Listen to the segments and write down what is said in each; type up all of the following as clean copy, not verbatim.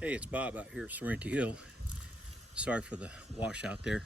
Hey, it's Bob out here at Sorrento Hill. Sorry for the washout there.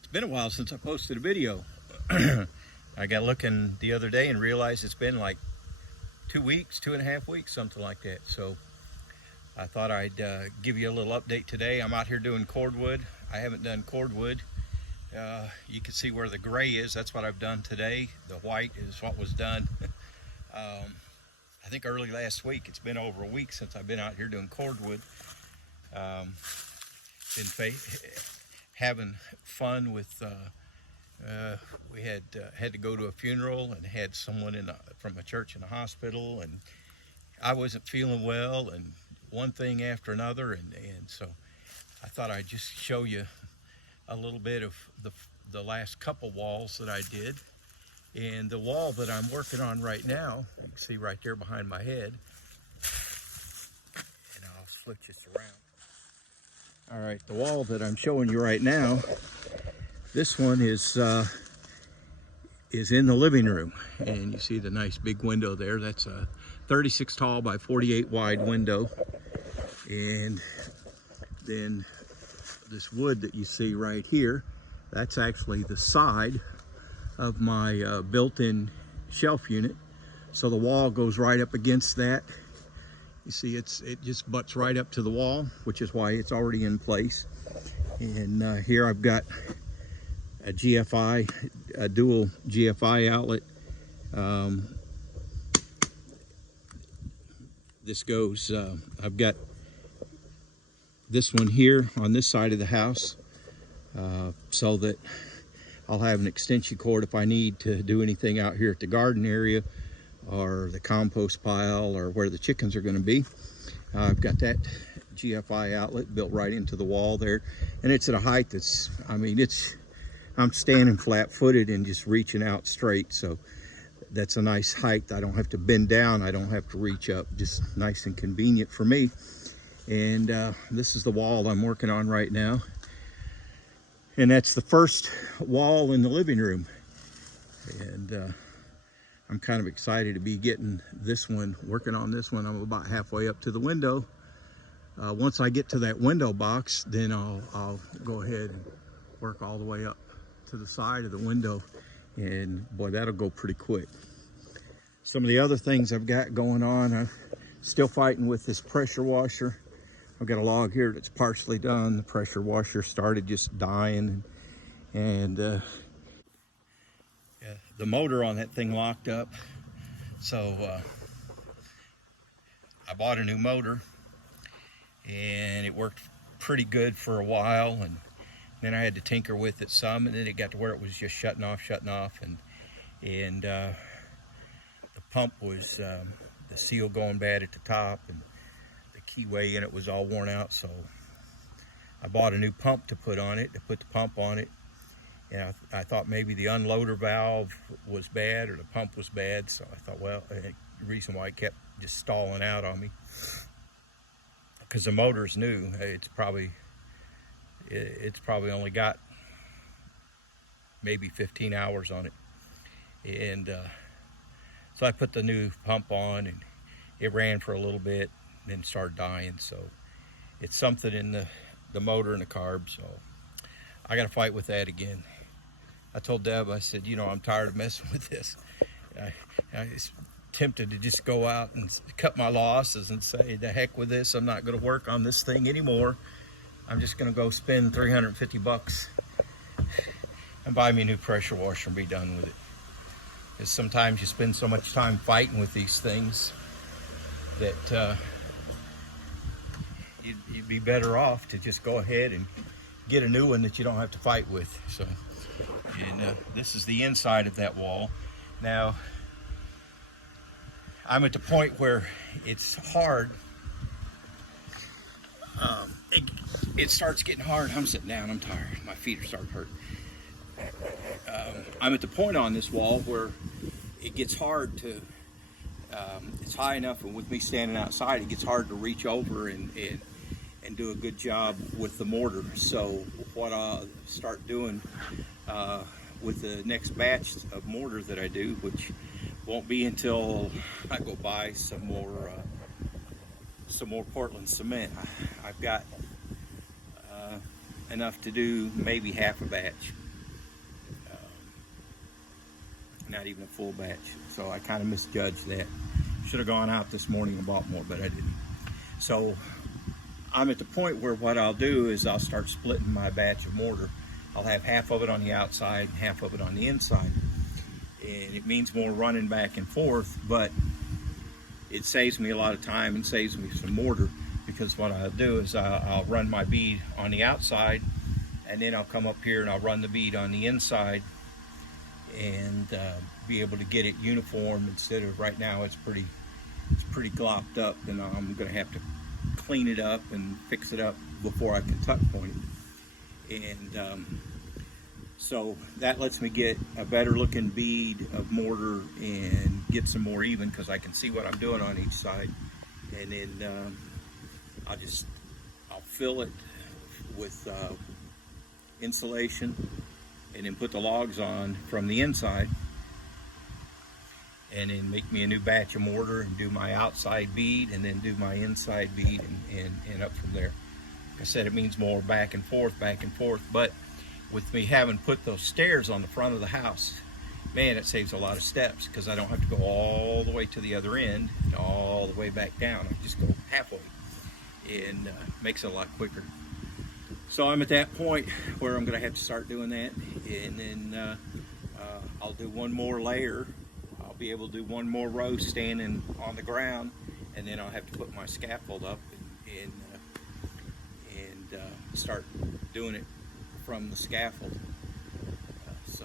It's been a while since I posted a video. I got looking the other day and realized it's been like 2 weeks, 2.5 weeks, something like that. So I thought I'd give you a little update today. I'm out here doing cordwood. I haven't done cordwood. You can see where the gray is. That's what I've done today. The white is what was done. I think early last week. It's been over a week since I've been out here doing cordwood. Been having fun with. We had to go to a funeral and had someone from a church in a hospital, and I wasn't feeling well, and one thing after another, and so I thought I'd just show you a little bit of the last couple walls that I did. And the wall that I'm working on right now, you can see right there behind my head, and I'll flip this around. All right, the wall that I'm showing you right now, this one is in the living room, and you see the nice big window there. That's a 36 tall by 48 wide window. And then this wood that you see right here, that's actually the side of my built-in shelf unit. So the wall goes right up against that. You see, it just butts right up to the wall, which is why it's already in place. And here I've got a GFI, a dual GFI outlet. This goes, I've got this one here on this side of the house, so that I'll have an extension cord if I need to do anything out here at the garden area or the compost pile or where the chickens are going to be. I've got that GFI outlet built right into the wall there, and it's at a height that's, I mean, I'm standing flat-footed and just reaching out straight, so that's a nice height. I don't have to bend down, I don't have to reach up, just nice and convenient for me. And this is the wall I'm working on right now. And that's the first wall in the living room. And I'm kind of excited to be getting this one, working on this one. I'm about halfway up to the window. Once I get to that window box, then I'll go ahead and work all the way up to the side of the window. And boy, that'll go pretty quick. Some of the other things I've got going on, I'm still fighting with this pressure washer. I've got a log here that's partially done. The pressure washer started just dying, and yeah, the motor on that thing locked up. So I bought a new motor, and it worked pretty good for a while, and then I had to tinker with it some, and then it got to where it was just shutting off, and the pump was the seal going bad at the top, and keyway in it was all worn out. So I bought a new pump to put on it, to put the pump on it. And I thought maybe the unloader valve was bad or the pump was bad. So I thought, well, the reason why it kept just stalling out on me, because the motor's new. It's probably only got maybe 15 hours on it. And so I put the new pump on, and it ran for a little bit, then started dying. So it's something in the motor and the carb, so I got to fight with that again. I told Deb, I said, you know, I'm tired of messing with this. I was tempted to just go out and cut my losses and say, the heck with this, I'm not going to work on this thing anymore. I'm just going to go spend $350 and buy me a new pressure washer and be done with it. Because sometimes you spend so much time fighting with these things that you'd be better off to just go ahead and get a new one that you don't have to fight with. So, and this is the inside of that wall. Now, I'm at the point where it's hard. It starts getting hard. I'm sitting down, I'm tired. My feet are starting to hurt. I'm at the point on this wall where it gets hard to, it's high enough, and with me standing outside, it gets hard to reach over and do a good job with the mortar. So what I'll start doing with the next batch of mortar that I do, which won't be until I go buy some more some more Portland cement. I've got enough to do maybe half a batch, not even a full batch. So I kind of misjudged that. Should have gone out this morning and bought more, but I didn't. So I'm at the point where what I'll do is I'll start splitting my batch of mortar. I'll have half of it on the outside and half of it on the inside. And it means more running back and forth, but it saves me a lot of time and saves me some mortar, because what I'll do is I'll run my bead on the outside, and then I'll come up here and I'll run the bead on the inside, and be able to get it uniform, instead of right now it's pretty glopped up, and I'm going to have to clean it up and fix it up before I can tuck point it. And so that lets me get a better looking bead of mortar and get some more even, because I can see what I'm doing on each side. And then I'll fill it with insulation, and then put the logs on from the inside, and then make me a new batch of mortar and do my outside bead and then do my inside bead, and up from there. Like I said, it means more back and forth, but with me having put those stairs on the front of the house, man, it saves a lot of steps, because I don't have to go all the way to the other end and all the way back down. I just go halfway, and makes it a lot quicker. So I'm at that point where I'm going to have to start doing that, and then I'll do one more layer. I'll be able to do one more row standing on the ground, and then I'll have to put my scaffold up and start doing it from the scaffold. So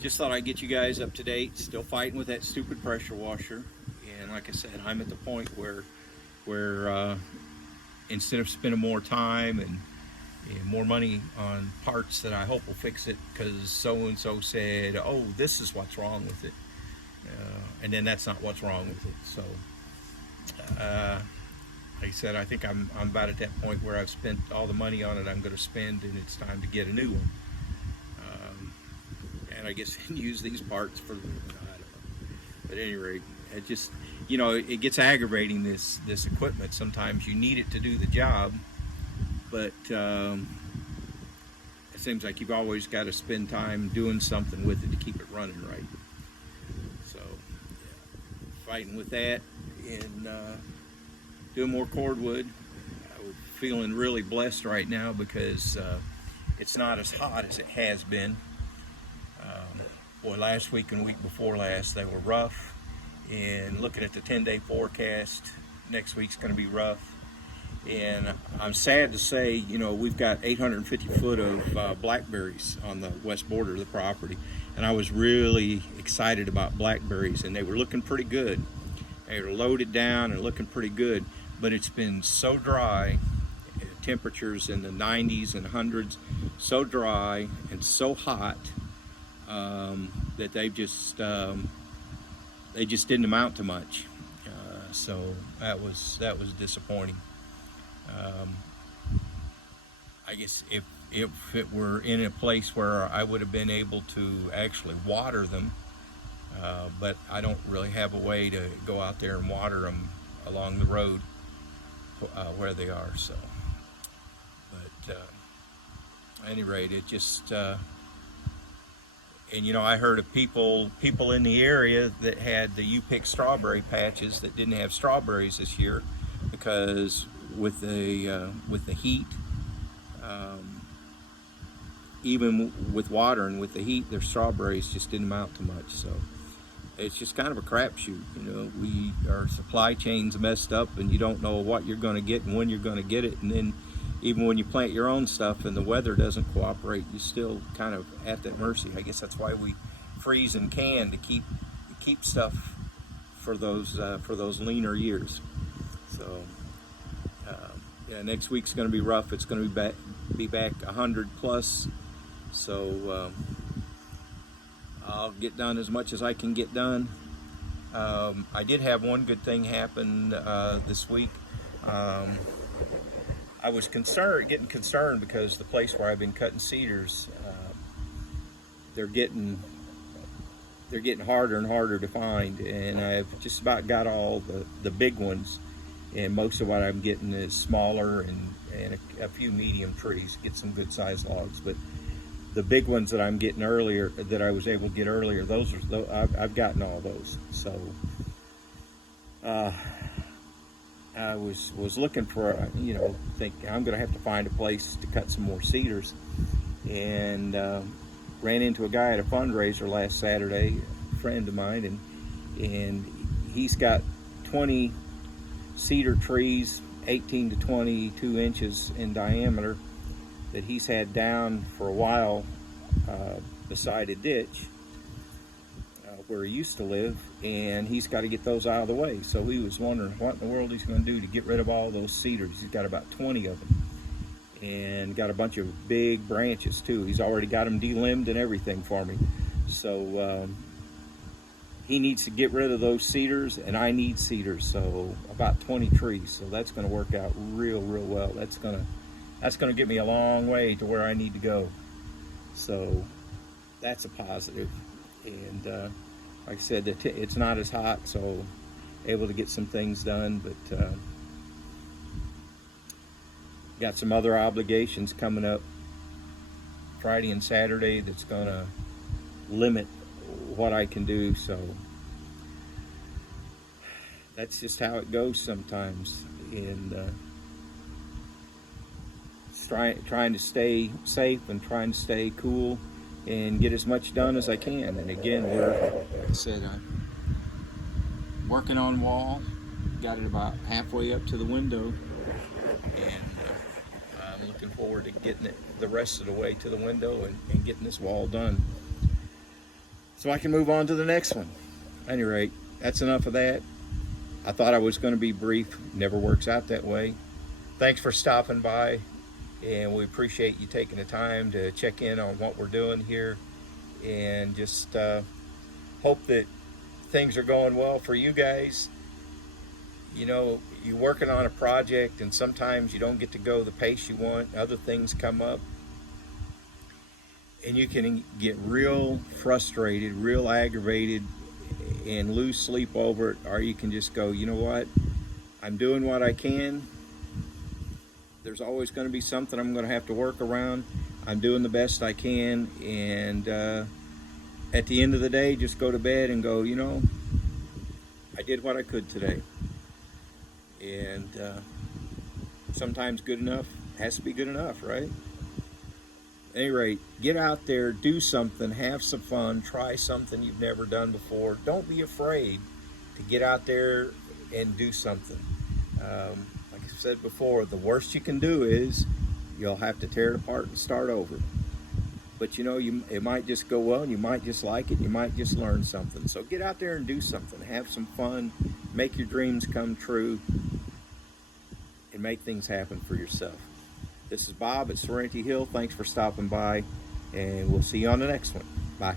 just thought I'd get you guys up to date. Still fighting with that stupid pressure washer, and like I said, I'm at the point where instead of spending more time and more money on parts that I hope will fix it, because so-and-so said, oh, this is what's wrong with it, and then that's not what's wrong with it. So like I said, I think I'm about at that point where I've spent all the money on it I'm going to spend, and it's time to get a new one. And I guess use these parts for, I don't know. But at any rate, it just, it gets aggravating, this equipment. Sometimes you need it to do the job, but it seems like you've always got to spend time doing something with it to keep it running right. So fighting with that, and doing more cordwood. I'm feeling really blessed right now, because it's not as hot as it has been. Boy, last week and week before last, they were rough. And looking at the 10-day forecast, next week's going to be rough. And I'm sad to say, we've got 850 foot of blackberries on the west border of the property. And I was really excited about blackberries, and they were looking pretty good. They were loaded down and looking pretty good. But it's been so dry, temperatures in the 90s and 100s, so dry and so hot, that they just didn't amount to much. So that was disappointing. I guess if it were in a place where I would have been able to actually water them, but I don't really have a way to go out there and water them along the road where they are. So, but at any rate, it just and I heard of people in the area that had the U-pick strawberry patches that didn't have strawberries this year, because with the heat, even with watering with the heat, their strawberries just didn't amount to much. So it's just kind of a crapshoot. Our supply chain's messed up, and you don't know what you're going to get and when you're going to get it. And then even when you plant your own stuff and the weather doesn't cooperate, you're still kind of at that mercy. I guess that's why we freeze and can, to keep stuff for those leaner years. So yeah, next week's going to be rough. It's going to be back 100 plus. So I'll get done as much as I can get done. I did have one good thing happen this week. I was getting concerned because the place where I've been cutting cedars, they're getting harder and harder to find, and I've just about got all the big ones, and most of what I'm getting is smaller and a few medium trees. Get some good sized logs, but the big ones that I'm getting earlier, that I was able to get earlier, those are, I've gotten all those. So I was looking for, you know, think I'm gonna have to find a place to cut some more cedars, and ran into a guy at a fundraiser last Saturday, a friend of mine, and he's got 20 cedar trees 18 to 22 inches in diameter that he's had down for a while beside a ditch where he used to live, and he's got to get those out of the way. So he was wondering what in the world he's going to do to get rid of all those cedars. He's got about 20 of them, and got a bunch of big branches too. He's already got them delimbed and everything for me. So he needs to get rid of those cedars, and I need cedars, so about 20 trees. So that's going to work out real well. That's going to get me a long way to where I need to go. So that's a positive. And like I said, it's not as hot, so able to get some things done, but got some other obligations coming up Friday and Saturday that's going to limit what I can do. So that's just how it goes sometimes, and trying to stay safe and trying to stay cool and get as much done as I can. And again, like I said, I'm working on wall, got it about halfway up to the window, and I'm looking forward to getting it the rest of the way to the window and getting this wall done, so I can move on to the next one. At any rate, that's enough of that. I thought I was going to be brief. Never works out that way. Thanks for stopping by, and we appreciate you taking the time to check in on what we're doing here, and just hope that things are going well for you guys. You know, you're working on a project, and sometimes you don't get to go the pace you want. Other things come up, and you can get real frustrated, real aggravated, and lose sleep over it. Or you can just go, you know what, I'm doing what I can. There's always going to be something I'm going to have to work around. I'm doing the best I can, and at the end of the day, just go to bed and go, you know, I did what I could today. And sometimes good enough has to be good enough, right? At any rate, get out there, do something, have some fun, try something you've never done before. Don't be afraid to get out there and do something. Like I said before, the worst you can do is you'll have to tear it apart and start over. But you know, it might just go well, and you might just like it, and you might just learn something. So get out there and do something, have some fun, make your dreams come true, and make things happen for yourself. This is Bob at Serenity Hill. Thanks for stopping by, and we'll see you on the next one. Bye.